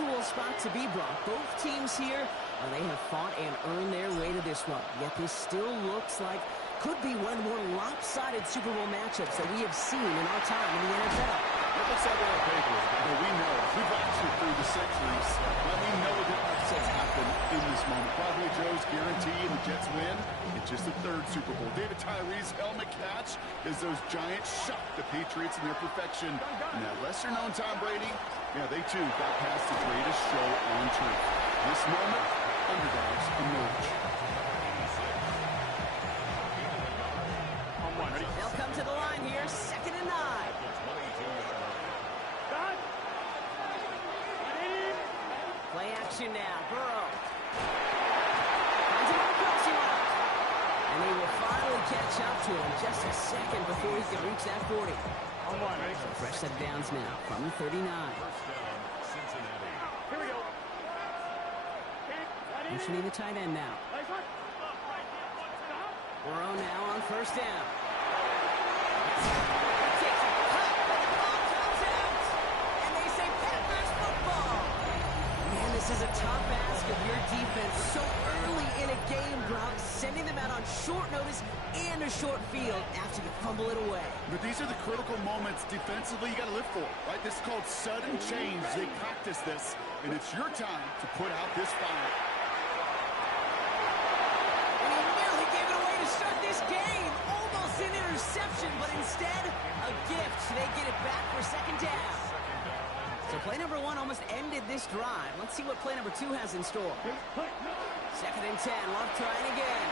unusual spot to be, Brock. Both teams here, they have fought and earned their way to this one. Yet this still looks like could be one of the more lopsided Super Bowl matchups that we have seen in our time in the NFL. It looks like on paper, but we know, we've watched it through the centuries, but we know that upsets happen in this moment. Broadway Joe's guarantee and the Jets win. It's just the third Super Bowl. David Tyree's helmet catch as those Giants shock the Patriots in their perfection. And that lesser-known Tom Brady, yeah, they too got past the greatest show on turf. This moment, underdogs emerge. They'll come to the line here, 2nd and 9. Play action now, Burrow. Finds him on the crossing route. And they will finally catch up to him just a second before he can reach that 40. So fresh set of downs now from the 39. Motioning the tight end now. Burrow now on 1st down. Takes a cut, but the ball comes out. And they say Packers football. Man, this is a tough ask of your defense so early in a game, Brock, sending them out on short notice and a short field after you fumble it away. But these are the critical moments defensively you got to live for, right? This is called sudden change. They practice this, and it's your time to put out this fire. And he nearly gave it away to start this game. Almost an interception, but instead, a gift. They get it back for 2nd down. So play number 1 almost ended this drive. Let's see what play number 2 has in store. 2nd and 10. Love trying again.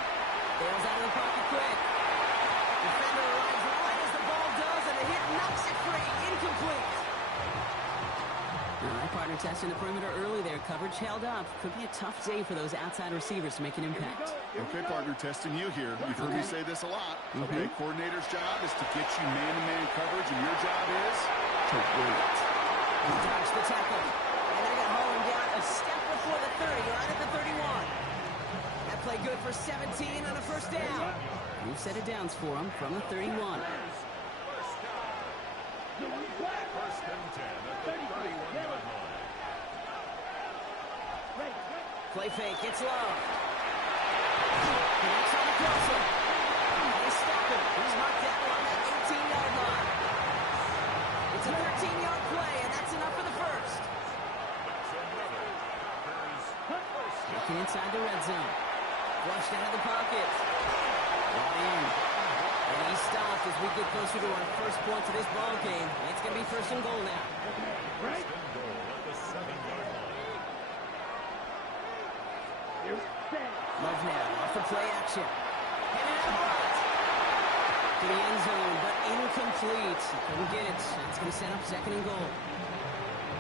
Bails out of the pocket quick. Defender arrives right as the ball does, and the hit knocks it free. Incomplete. All right, partner testing the perimeter early there. Coverage held up. Could be a tough day for those outside receivers to make an impact. Okay, partner, testing you here. You've heard me say this a lot. Okay, coordinator's job is to get you man-to-man coverage, and your job is to win it. He dodged the tackle. And they got hauling down a step before the 30, right at the 31. That play good for 17 on a 1st down. New set of downs for him from the 31. 1st and 10 at the 31-yard line. Play fake, it's low. Connects on the crosser. They stop him. He's marked down on that 18-yard line. It's a 13-yard play, and that's enough for the 1st. Looking inside the red zone. Flushed out of the pocket. Brought in. And he stopped as we get closer to our first point to this ball game. It's going to be 1st and goal now. 1st and goal at the 7-yard line. Love now off the play action. Headed out right. To the end zone, but incomplete. Couldn't get it. That's going to set up 2nd and goal.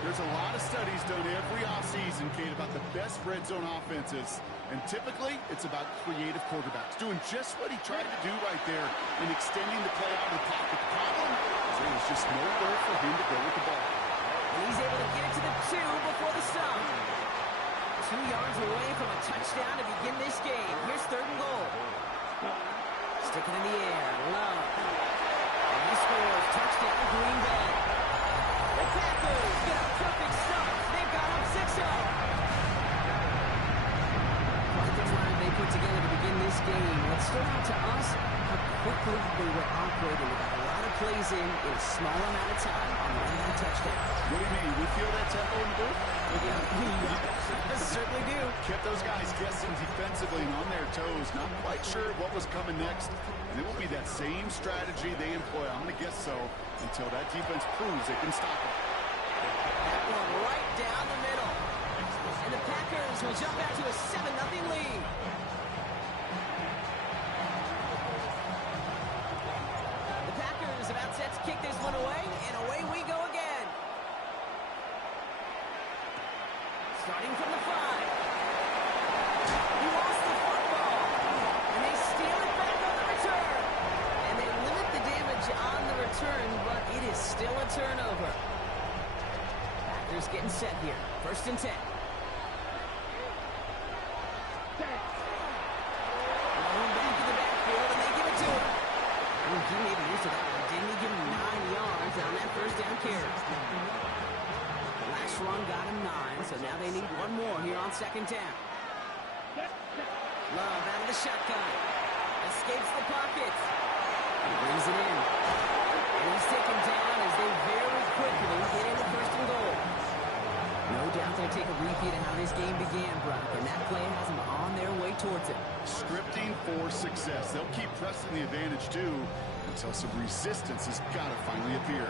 There's a lot of studies done every offseason, Kate, about the best red zone offenses. And typically, it's about creative quarterbacks doing just what he tried to do right there in extending the play out of the pocket. The problem is there was just nowhere for him to go with the ball. And he's able to get it to the 2 before the stop. 2 yards away from a touchdown to begin this game. Here's 3rd and goal. Sticking in the air. Love. And he scores. Touchdown, Green Bay. The Packers get a perfect start. They've got up 6-0. Quite the drive they put together to begin this game. What stood out to us, how quickly they were operating. They got a lot of plays in a small amount of time on one touchdown. What do you mean? We feel that tempo in the booth? Yeah, certainly do. Kept those guys guessing defensively and on their toes. Not quite sure what was coming next. And it will be that same strategy they employ. I'm going to guess so until that defense proves they can stop it. That one right down the middle. And the Packers will jump out to a 7-0 lead. The Packers about set to kick this one away, and away we go again. Starting from the 5. He lost the football, and they steal it back on the return. And they limit the damage on the return, but it is still a turnover. Packers getting set here. 1st and 10. Back in the backfield, and they give it to him. He made use of that one. Didn't he give him 9 yards on that 1st down carry? The last run got him 9, so on second down. Love out of the shotgun. Escapes the pocket. He brings it in. And he's taken down as they very quickly get into first and goal. No doubt they'll take a repeat of how this game began, Brock, and that play has them on their way towards it. Scripting for success. They'll keep pressing the advantage, too, until some resistance has got to finally appear.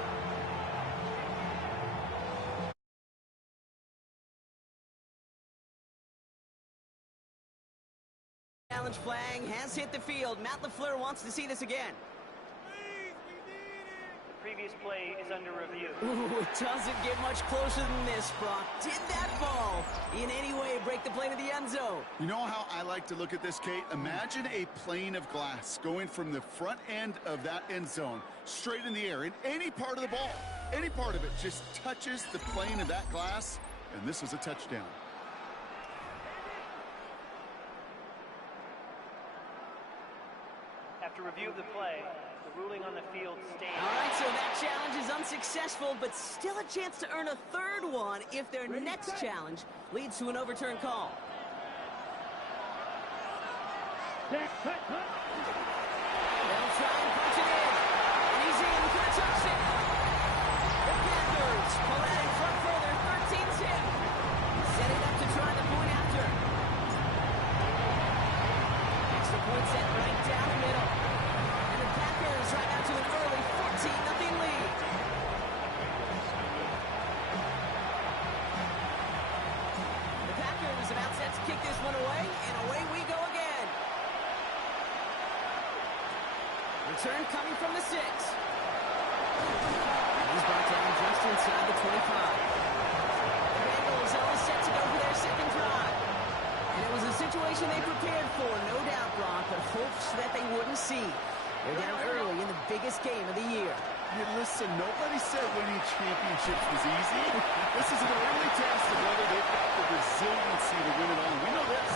Challenge flag has hit the field. Matt LaFleur wants to see this again. The previous play is under review. Ooh, it doesn't get much closer than this, Brock. Did that ball in any way break the plane of the end zone? You know how I like to look at this, Kate? Imagine a plane of glass going from the front end of that end zone straight in the air. And any part of the ball, any part of it just touches the plane of that glass, and this is a touchdown. After review of the play, the ruling on the field stands. All right, so that challenge is unsuccessful, but still a chance to earn a third one if their next challenge leads to an overturned call. They'll try and punch it in, and he's in for a touchdown. The Panthers pull out in front further, 13-10. Setting up to try the point after. Extra point set right down the middle. And the Packers right out to an early 14-0 lead. The Packers about set to kick this one away, and away we go again. Return coming from the 6. He's brought down just inside the 25. The Bengals are all set to go for their second drive. And it was a situation they prepared for, no doubt, Brock, but hopes that they wouldn't see. They're down early in the biggest game of the year. Listen, nobody said winning championships was easy. This is an early test of whether they've got the resiliency to win it all. We know this.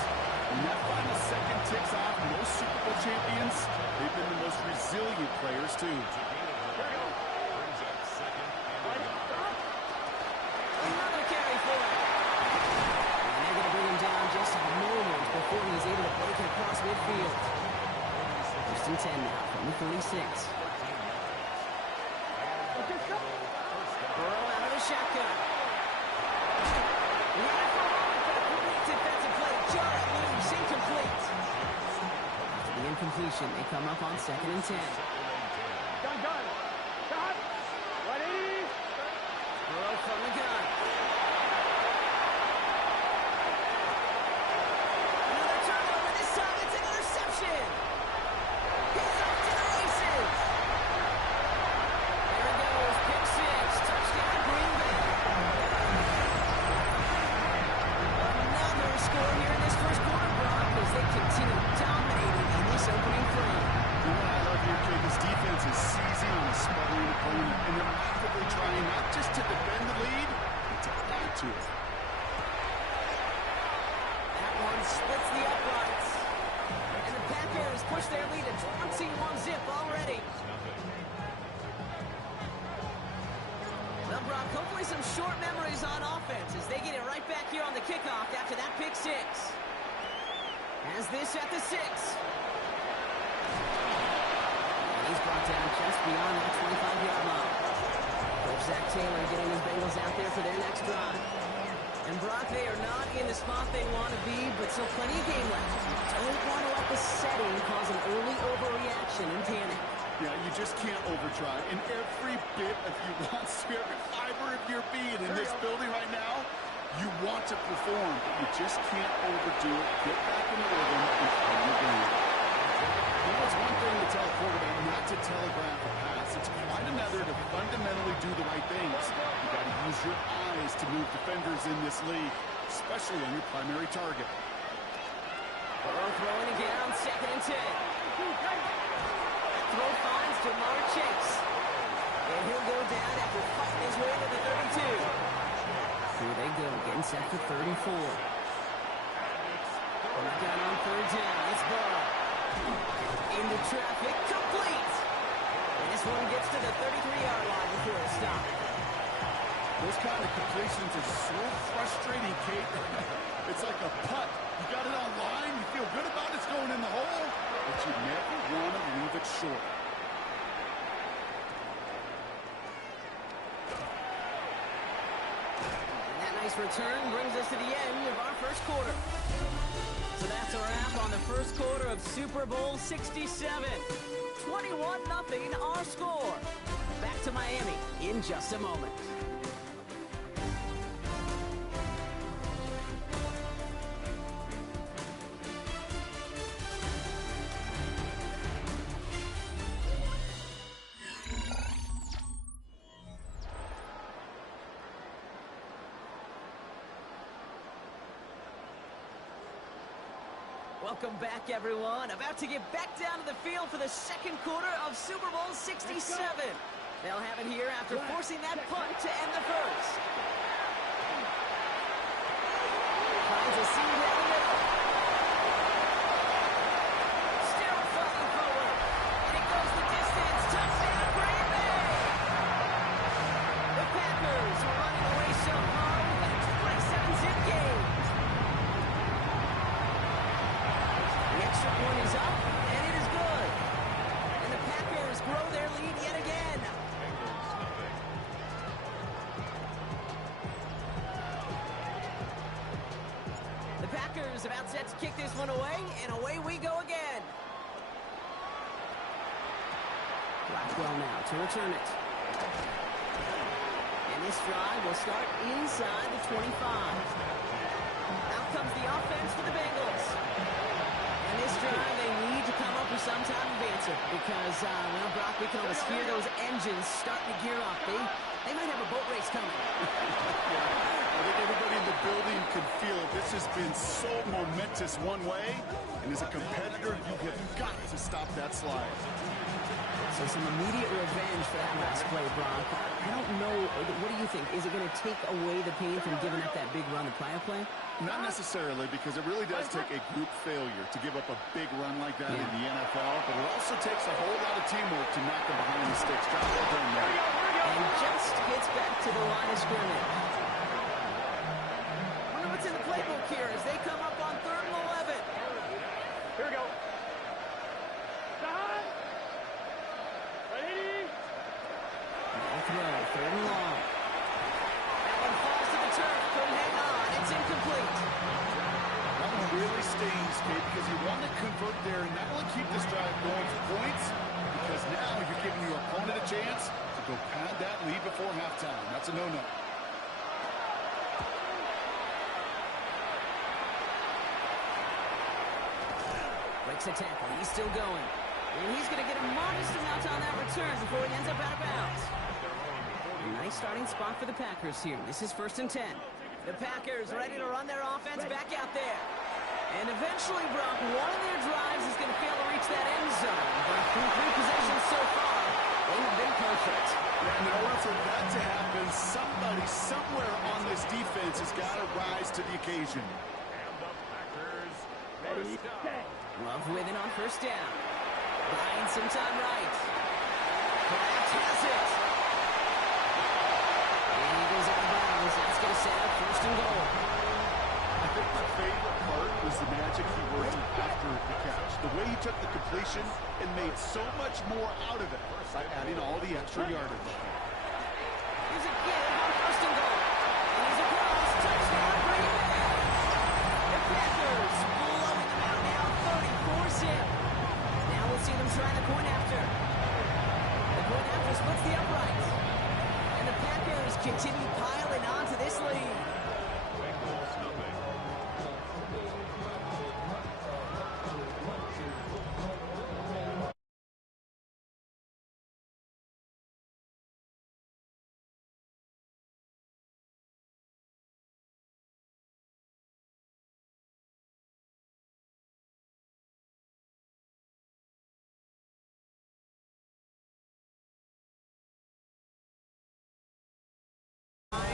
When that final second ticks off, most Super Bowl champions, they've been the most resilient players, too. Another carry for it. And they're going to bring him down just a moment before he's able to break it across midfield. First and 10 now from the 46. Burrow out of the shotgun. Defensive play, Jarrett moves incomplete. After the incompletion, they come up on second and 10. Gun. Stop. 180. Burrow from the gun. Another turnover. This time it's an interception. He's off to the races. There it goes. Pick 6. Touchdown, Green Bay. Another score here in this first quarter, Brock, as they continue dominating in this opening frame. You know what I love here, kid? This defense is seizing on a sputtering opponent, and they're actively trying not just to defend the lead, but to add to it. That one splits the uprights. And the Packers push their lead to 21-zip already. Well, Brock, hopefully some short memories on offense as they get it right back here on the kickoff after that pick 6. Has this at the 6. And he's brought down just beyond that 25-yard line. Coach Zach Taylor getting his Bengals out there for their next drive. And Brock, they are not in the spot they want to be, but still plenty of game left. You don't want to let the setting cause an early overreaction and panic. Yeah, you just can't overdrive. And every bit of you wants to, every fiber of your being in this building right now, you want to perform, but you just can't overdo it. Get back in the rhythm and play the game. You know, it's one thing to tell a quarterback not to telegraph a pass. It's quite another to fundamentally do the right things. You got to use your eyes to move defenders in this league, especially on your primary target. Burrow throwing again on second and 10. Throw finds Jamar Chase. And he'll go down after fighting his way to the 32. Here they go, getting set for 34. And they got on third down. It's Burrow. Into traffic, complete. And this one gets to the 33-yard line before it stops. Those kind of completions are so frustrating, Kate. It's like a putt. You got it on line, you feel good about it's going in the hole, but you never want to leave it short. And that nice return brings us to the end of our first quarter. So that's a wrap on the first quarter of Super Bowl 67. 21-0 our score. Back to Miami in just a moment. Welcome back, everyone. About to get back down to the field for the second quarter of Super Bowl 67. They'll have it here after forcing that punt to end the first. Finds a seam down the middle. Still falling forward. And it goes the distance. Touchdown, Green Bay! The Packers were running away so hard with a 27-zip game. The extra point is up, and it is good. And the Packers grow their lead yet again. The Packers about set to kick this one away, and away we go again. Blackwell now to return it. And this drive will start inside the 25. Out comes the offense for the Bengals. And this drive, they need to come up with some type of answer because, well, Brock, we can almost hear those engines starting to gear up. They might have a boat race coming. I think everybody in the building can feel it. This has been so momentous one way, and as a competitor, you have got to stop that slide. So some immediate revenge for that last play, Brock. I don't know. What do you think? Is it going to take away the pain from giving up that big run the prior play? Not necessarily, because it really does take a group failure to give up a big run like that in the NFL, but it also takes a whole lot of teamwork to knock them behind the sticks. Job well done there. And just gets back to the line of scrimmage. Wonder what's in the playbook here as they come up on 3rd and 11. Here we go. Stop. Ready? No throw, 3rd and long. That one falls to the turf, couldn't hang on, it's incomplete. That one really stings, Kate, because you want to convert there and not only keep this drive going for points, because now you're giving your opponent a chance to go pad that lead before halftime. That's a no-no. Breaks a tackle, he's still going. And he's going to get a modest amount on that return before he ends up out of bounds. A nice starting spot for the Packers here. This is 1st and 10. The Packers ready to run their offense back out there. And eventually, Brock, one of their drives is going to fail to reach that end zone. But through 3 possessions so far, they have been perfect. And in order for that to happen, somebody somewhere on this defense has got to rise to the occasion. And the Packers ready, set. Love with it on 1st down. Buying some time right. Kraft has it. And he goes out of bounds. That's going to set up 1st and goal. I think my favorite part was the magic he worked after the catch. The way he took the completion and made so much more out of it by adding all the extra yardage. Here's a give on 1st and goal. And he's across. Touchdown, Green Bay. The Packers blowing them out now, 34-zip. Now we'll see them try the point after. The point after splits the uprights. And the Packers continue piling on to this lead.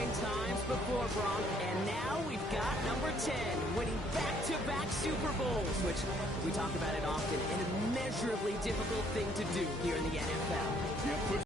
Times before, Brock, and now we've got number 10 winning back-to-back Super Bowls, which we talk about it often, an immeasurably difficult thing to do here in the NFL. Yeah,